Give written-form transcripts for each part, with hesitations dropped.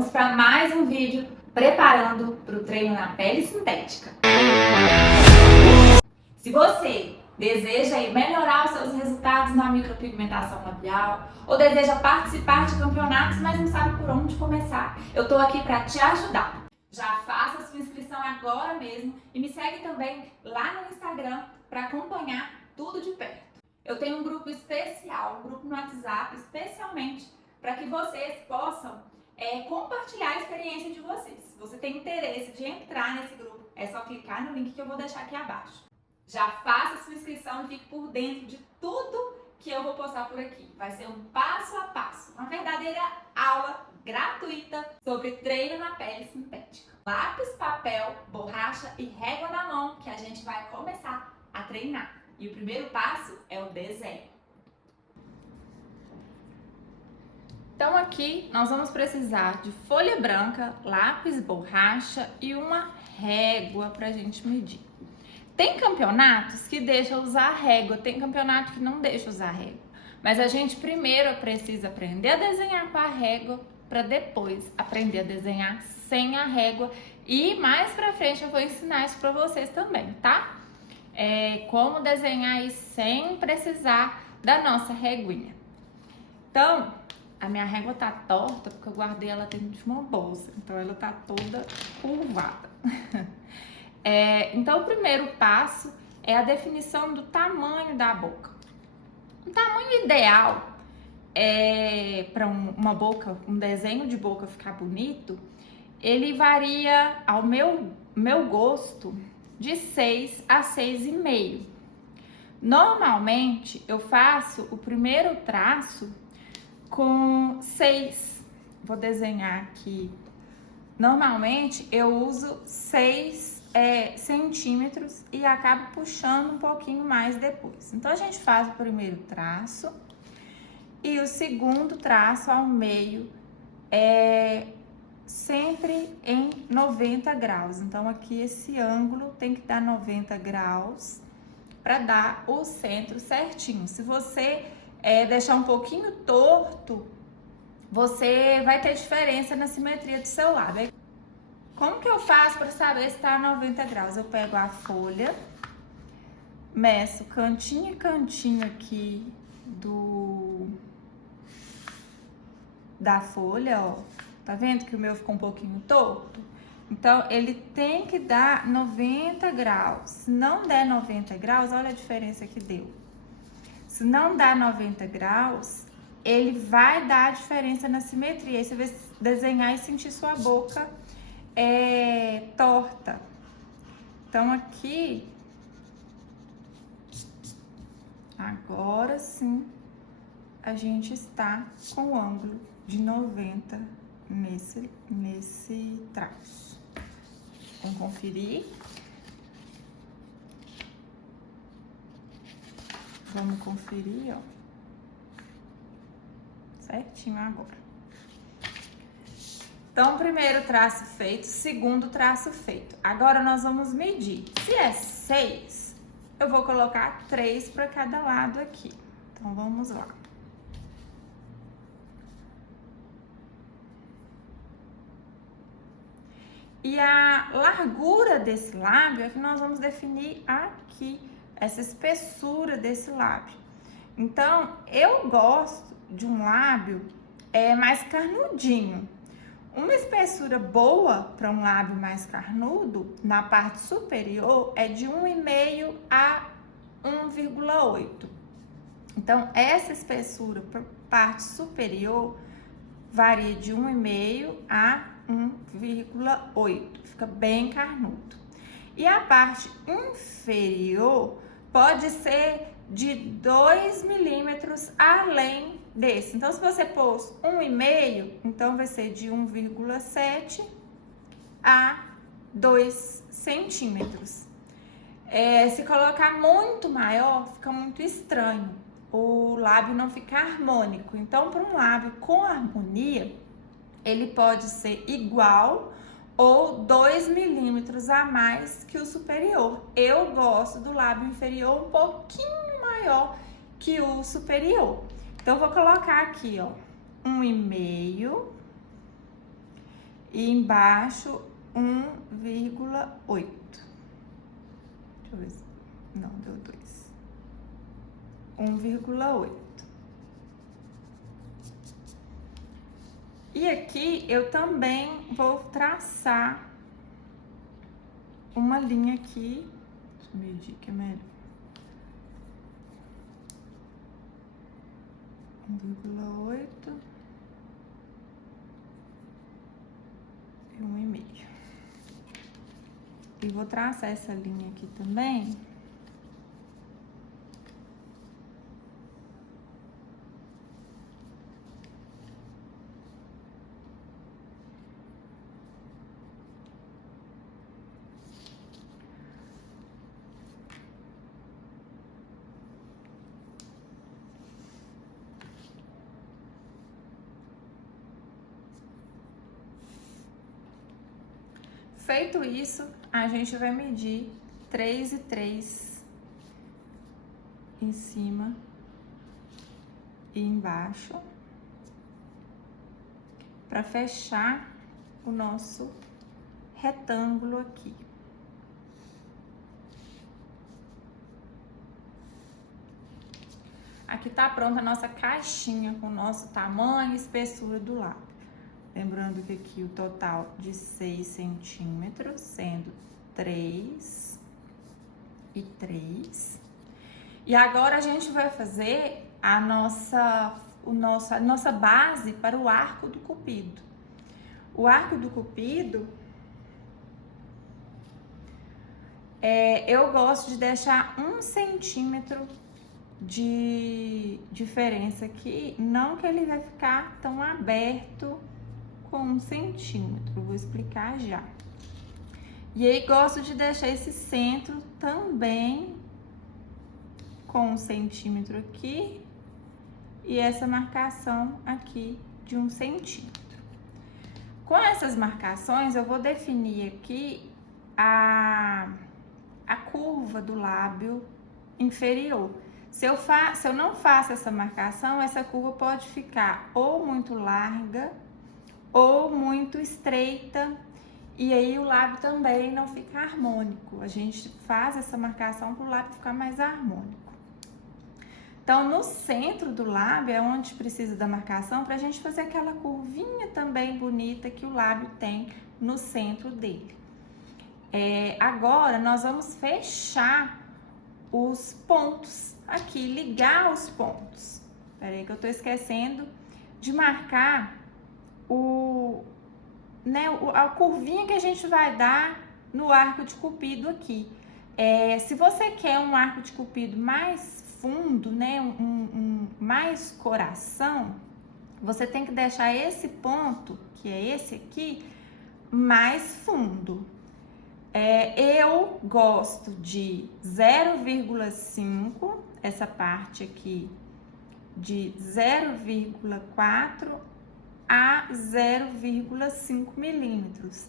Vamos para mais um vídeo preparando para o treino na pele sintética. Se você deseja melhorar os seus resultados na micropigmentação labial ou deseja participar de campeonatos, mas não sabe por onde começar, eu estou aqui para te ajudar. Já faça a sua inscrição agora mesmo e me segue também lá no Instagram para acompanhar tudo de perto. Eu tenho um grupo especial, um grupo no WhatsApp, especialmente para que vocês possam compartilhar a experiência de vocês. Se você tem interesse de entrar nesse grupo, é só clicar no link que eu vou deixar aqui abaixo. Já faça a sua inscrição e fique por dentro de tudo que eu vou postar por aqui. Vai ser um passo a passo, uma verdadeira aula gratuita sobre treino na pele sintética. Lápis, papel, borracha e régua na mão que a gente vai começar a treinar. E o primeiro passo é o desenho. Então aqui nós vamos precisar de folha branca, lápis, borracha e uma régua para a gente medir. Tem campeonatos que deixam usar régua, tem campeonato que não deixa usar régua. Mas a gente primeiro precisa aprender a desenhar com a régua para depois aprender a desenhar sem a régua. E mais pra frente eu vou ensinar isso para vocês também, tá? Como desenhar isso sem precisar da nossa reguinha. Então, a minha régua tá torta porque eu guardei ela dentro de uma bolsa, então ela tá toda curvada. Então, o primeiro passo é a definição do tamanho da boca. O tamanho ideal para uma boca, um desenho de boca ficar bonito, ele varia, ao meu gosto, de 6 a 6,5. Normalmente, eu faço o primeiro traço com 6. Vou desenhar aqui. Normalmente, eu uso 6 centímetros e acabo puxando um pouquinho mais depois. Então, a gente faz o primeiro traço e o segundo traço ao meio sempre em 90 graus. Então, aqui esse ângulo tem que dar 90 graus para dar o centro certinho. Se você deixar um pouquinho torto, você vai ter diferença na simetria do seu lábio. Como que eu faço para saber se está a 90 graus? Eu pego a folha, meço cantinho e cantinho aqui da folha, ó. Tá vendo que o meu ficou um pouquinho torto? Então, ele tem que dar 90 graus. Se não der 90 graus, olha a diferença que deu. Se não dá 90 graus, ele vai dar a diferença na simetria. Aí você vai desenhar e sentir sua boca torta. Então, aqui, agora sim, a gente está com o ângulo de 90 nesse traço. Vamos conferir. Vamos conferir, ó. Certinho agora. Então, primeiro traço feito, segundo traço feito. Agora, nós vamos medir. Se é 6, eu vou colocar 3 para cada lado aqui. Então, vamos lá. E a largura desse lábio é que nós vamos definir aqui, essa espessura desse lábio. Então, eu gosto de um lábio mais carnudinho. Uma espessura boa para um lábio mais carnudo, na parte superior, é de 1,5 a 1,8. Então, essa espessura para parte superior varia de 1,5 a 1,8. Fica bem carnudo. E a parte inferior pode ser de 2 milímetros além desse. Então, se você pôs 1,5, então vai ser de 1,7 a 2 centímetros. Se colocar muito maior, fica muito estranho. O lábio não fica harmônico. Então, para um lábio com harmonia, ele pode ser igual ou 2 milímetros a mais que o superior. Eu gosto do lábio inferior um pouquinho maior que o superior. Então, vou colocar aqui, ó, 1,5 E embaixo 1,8. Deixa eu ver se... Não, deu 2. 1,8. E aqui eu também vou traçar uma linha aqui. Deixa eu medir que é melhor. 1,8 e 1,5. E vou traçar essa linha aqui também. Feito isso, a gente vai medir 3 e 3 em cima e embaixo para fechar o nosso retângulo aqui. Aqui tá pronta a nossa caixinha com o nosso tamanho e espessura do lápis. Lembrando que aqui o total de 6 centímetros, sendo 3 e 3. E agora a gente vai fazer a nossa base para o arco do cupido. O arco do cupido, eu gosto de deixar 1 centímetro de diferença aqui, não que ele vai ficar tão aberto com 1 centímetro, vou explicar já. E aí gosto de deixar esse centro também com 1 centímetro aqui e essa marcação aqui de 1 centímetro. Com essas marcações eu vou definir aqui a curva do lábio inferior. Se eu não faço essa marcação, essa curva pode ficar ou muito larga ou muito estreita, e aí o lábio também não fica harmônico. A gente faz essa marcação para o lábio ficar mais harmônico. Então, no centro do lábio é onde precisa da marcação para a gente fazer aquela curvinha também bonita que o lábio tem no centro dele. Agora, nós vamos fechar os pontos aqui, ligar os pontos. Peraí que eu tô esquecendo de marcar a curvinha que a gente vai dar no arco de cupido aqui. Se você quer um arco de cupido mais fundo, né, mais coração, você tem que deixar esse ponto, que é esse aqui, mais fundo. Eu gosto de 0,5, essa parte aqui, de 0,4 a 0,5 milímetros.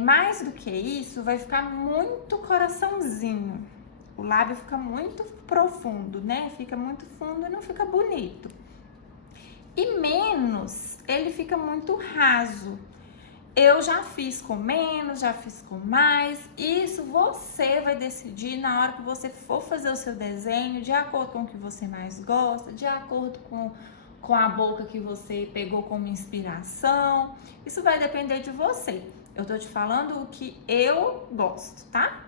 Mais do que isso, vai ficar muito coraçãozinho. O lábio fica muito profundo, né? Fica muito fundo e não fica bonito. E menos, ele fica muito raso. Eu já fiz com menos, já fiz com mais. Isso você vai decidir na hora que você for fazer o seu desenho, de acordo com o que você mais gosta, de acordo com a boca que você pegou como inspiração. Isso vai depender de você. Eu tô te falando o que eu gosto, tá?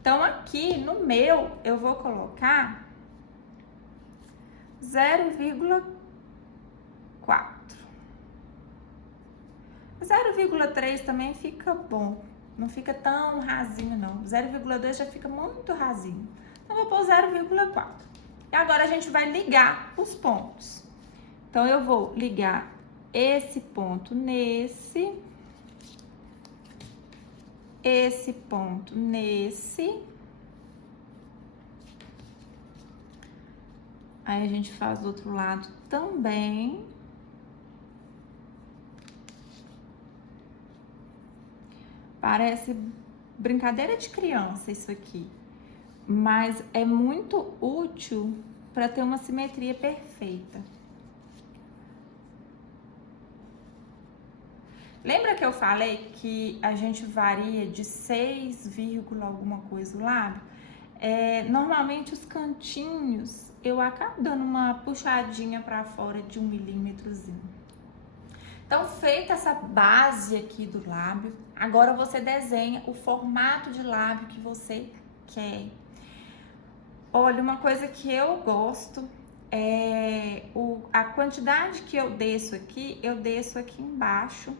Então, aqui no meu, eu vou colocar 0,4. 0,3 também fica bom. Não fica tão rasinho, não. 0,2 já fica muito rasinho. Então, eu vou pôr 0,4. E agora a gente vai ligar os pontos. Então, eu vou ligar esse ponto nesse, esse ponto nesse. Aí, a gente faz do outro lado também. Parece brincadeira de criança isso aqui, mas é muito útil para ter uma simetria perfeita. Lembra que eu falei que a gente varia de 6, alguma coisa o lábio? Normalmente os cantinhos eu acabo dando uma puxadinha para fora de 1 milímetrozinho. Então, feita essa base aqui do lábio, agora você desenha o formato de lábio que você quer. Olha, uma coisa que eu gosto é a quantidade que eu desço aqui embaixo,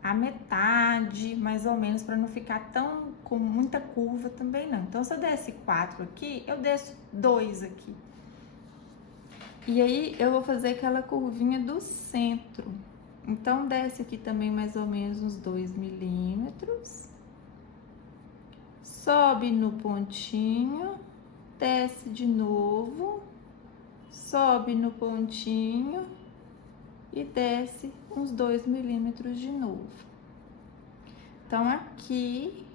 a metade, mais ou menos, para não ficar tão com muita curva também não. Então, se eu desse 4 aqui, eu desço 2 aqui. E aí, eu vou fazer aquela curvinha do centro. Então, desce aqui também mais ou menos uns 2 milímetros. Sobe no pontinho, desce de novo, sobe no pontinho e desce uns 2 milímetros de novo. Então, aqui,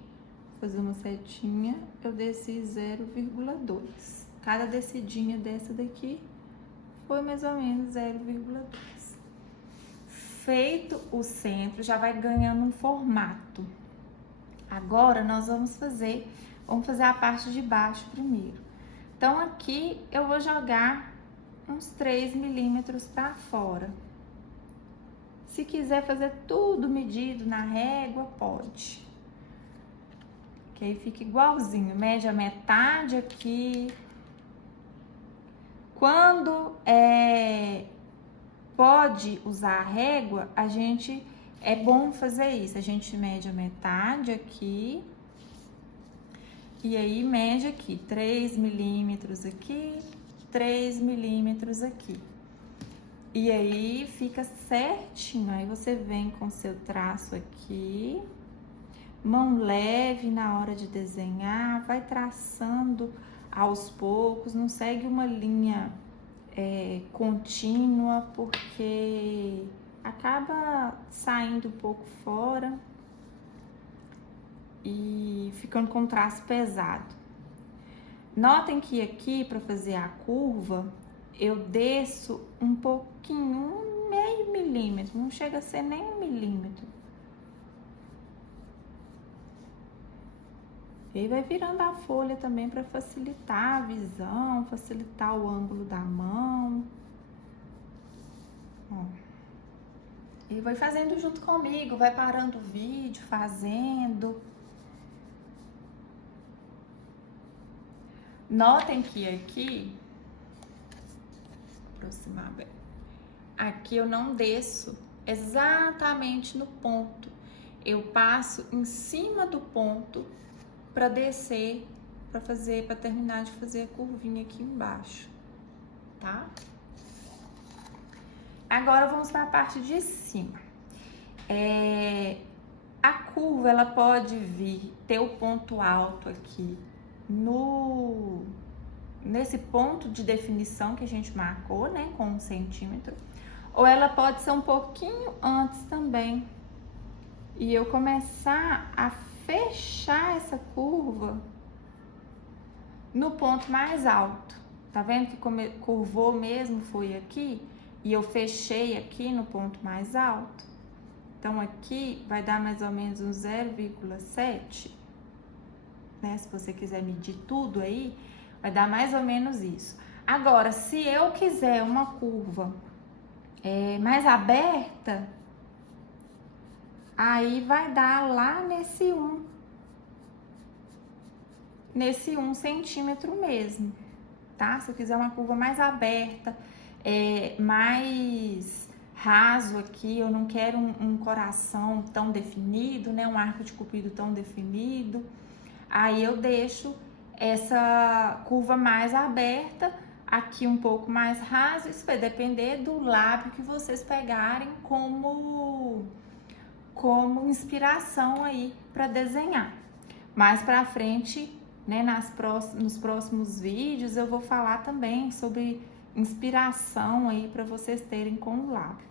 vou fazer uma setinha, eu desci 0,2. Cada descidinha dessa daqui foi mais ou menos 0,2. Feito o centro, já vai ganhando um formato. Agora, nós vamos fazer a parte de baixo primeiro. Então, aqui eu vou jogar uns 3 milímetros para fora. Se quiser fazer tudo medido na régua, pode. Que aí fica igualzinho, mede a metade aqui. Quando pode usar a régua, é bom fazer isso. A gente mede a metade aqui. E aí, mede aqui, 3 milímetros aqui, 3 milímetros aqui. E aí, fica certinho. Aí, você vem com seu traço aqui. Mão leve na hora de desenhar. Vai traçando aos poucos. Não segue uma linha contínua, porque acaba saindo um pouco fora e ficando com traço pesado. Notem que aqui, para fazer a curva, eu desço um pouquinho, meio milímetro, não chega a ser nem 1 milímetro. E aí vai virando a folha também para facilitar a visão, facilitar o ângulo da mão. Ó. E vai fazendo junto comigo, vai parando o vídeo, fazendo. Notem que aqui, aproximar bem, aqui eu não desço exatamente no ponto. Eu passo em cima do ponto para descer, para terminar de fazer a curvinha aqui embaixo, tá? Agora vamos para a parte de cima. A curva, ela pode ter o ponto alto aqui nesse ponto de definição que a gente marcou, né, com 1 centímetro, ou ela pode ser um pouquinho antes também, e eu começar a fechar essa curva no ponto mais alto. Tá vendo que curvou mesmo foi aqui, e eu fechei aqui no ponto mais alto? Então, aqui vai dar mais ou menos um 0,7, né? Se você quiser medir tudo aí, vai dar mais ou menos isso. Agora, se eu quiser uma curva mais aberta, aí vai dar lá nesse 1 centímetro mesmo, tá? Se eu quiser uma curva mais aberta, mais raso aqui, eu não quero um coração tão definido, né? Um arco de cupido tão definido. Aí eu deixo essa curva mais aberta, aqui um pouco mais raso. Isso vai depender do lábio que vocês pegarem como inspiração aí para desenhar. Mais para frente, né, nos próximos vídeos, eu vou falar também sobre inspiração aí para vocês terem com o lábio.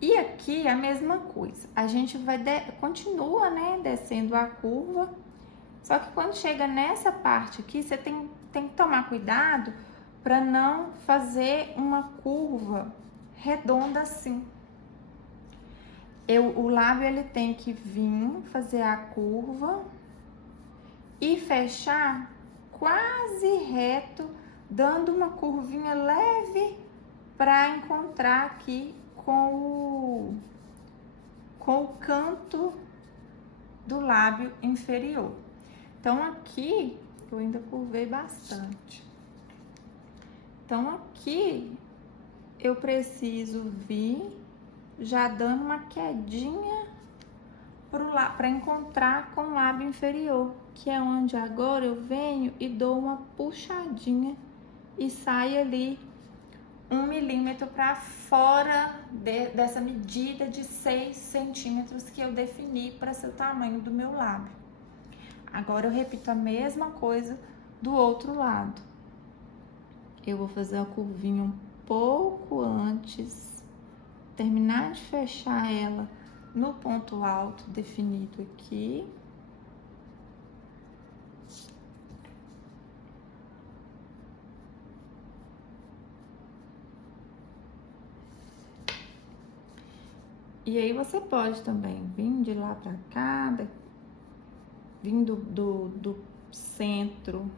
E aqui a mesma coisa, a gente continua, né, descendo a curva, só que quando chega nessa parte aqui, você tem que tomar cuidado para não fazer uma curva redonda assim, o lábio ele tem que vir fazer a curva e fechar quase reto, dando uma curvinha leve para encontrar aqui com o canto do lábio inferior. Então aqui eu ainda curvei bastante. Então aqui eu preciso vir já dando uma quedinha para encontrar com o lábio inferior, que é onde agora eu venho e dou uma puxadinha e saio ali 1 milímetro para fora dessa medida de 6 centímetros que eu defini para ser o tamanho do meu lábio. Agora eu repito a mesma coisa do outro lado. Eu vou fazer a curvinha um pouco antes, terminar de fechar ela no ponto alto definido aqui. E aí você pode também vir de lá pra cá, vindo do centro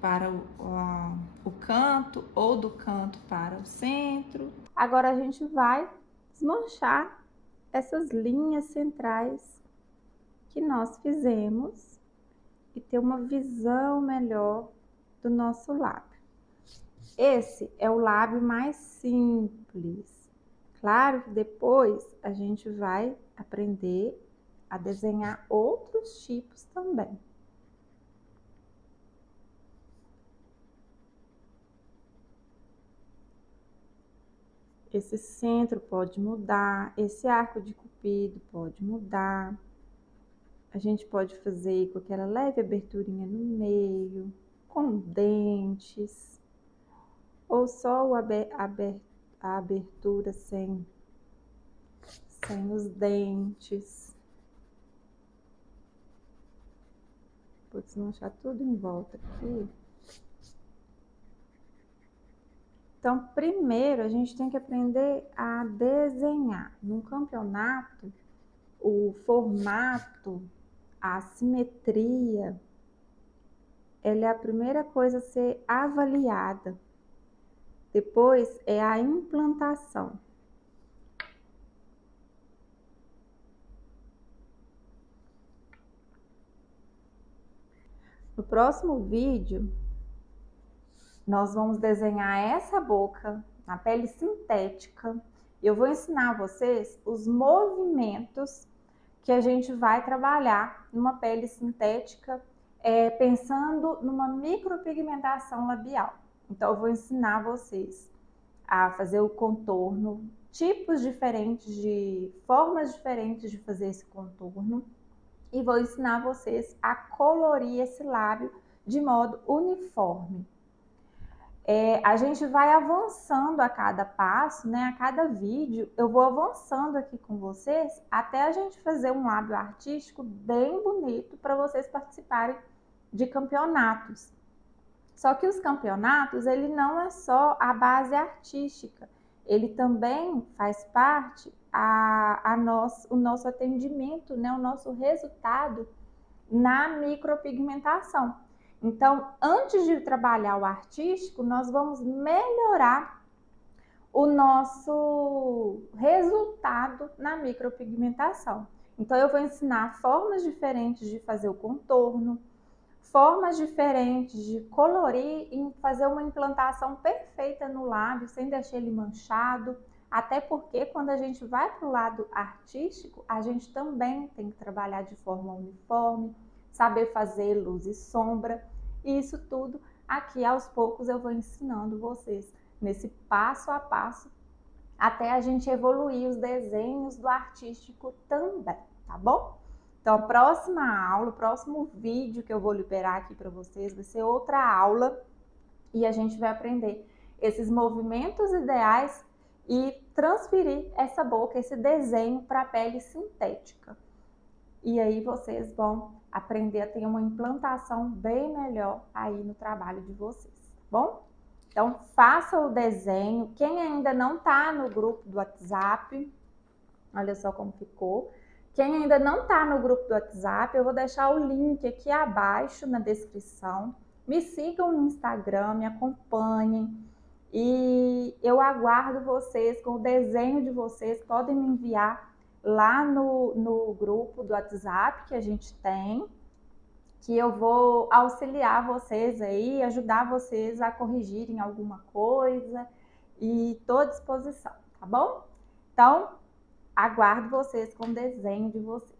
para o canto ou do canto para o centro. Agora a gente vai desmanchar essas linhas centrais que nós fizemos e ter uma visão melhor do nosso lábio. Esse é o lábio mais simples. Claro que depois a gente vai aprender a desenhar outros tipos também. Esse centro pode mudar, esse arco de cupido pode mudar. A gente pode fazer com aquela leve aberturinha no meio, com dentes, ou só a abertura sem os dentes. Vou desmanchar tudo em volta aqui. Então, primeiro a gente tem que aprender a desenhar. Num campeonato, o formato, a simetria, ela é a primeira coisa a ser avaliada. Depois é a implantação. No próximo vídeo, nós vamos desenhar essa boca na pele sintética. Eu vou ensinar vocês os movimentos que a gente vai trabalhar numa pele sintética, pensando numa micropigmentação labial. Então, eu vou ensinar vocês a fazer o contorno, tipos diferentes formas diferentes de fazer esse contorno, e vou ensinar vocês a colorir esse lábio de modo uniforme. A gente vai avançando a cada passo, né? A cada vídeo eu vou avançando aqui com vocês até a gente fazer um lábio artístico bem bonito para vocês participarem de campeonatos. Só que os campeonatos, ele não é só a base artística, ele também faz parte o nosso atendimento, né? O nosso resultado na micropigmentação. Então, antes de trabalhar o artístico, nós vamos melhorar o nosso resultado na micropigmentação. Então, eu vou ensinar formas diferentes de fazer o contorno, formas diferentes de colorir e fazer uma implantação perfeita no lábio, sem deixar ele manchado. Até porque quando a gente vai para o lado artístico, a gente também tem que trabalhar de forma uniforme, saber fazer luz e sombra. E isso tudo aqui aos poucos eu vou ensinando vocês nesse passo a passo até a gente evoluir os desenhos do artístico também, tá bom? Então, a próxima aula, o próximo vídeo que eu vou liberar aqui para vocês vai ser outra aula e a gente vai aprender esses movimentos ideais e transferir essa boca, esse desenho para a pele sintética. E aí vocês vão aprender a ter uma implantação bem melhor aí no trabalho de vocês, tá bom? Então, faça o desenho. Quem ainda não está no grupo do WhatsApp, Olha só como ficou. Quem ainda não está no grupo do WhatsApp, eu vou deixar o link aqui abaixo na descrição. Me sigam no Instagram, me acompanhem. E eu aguardo vocês com o desenho de vocês. Podem me enviar lá no grupo do WhatsApp que a gente tem, que eu vou auxiliar vocês aí, ajudar vocês a corrigirem alguma coisa. E estou à disposição, tá bom? Então, aguardo vocês com o desenho de vocês.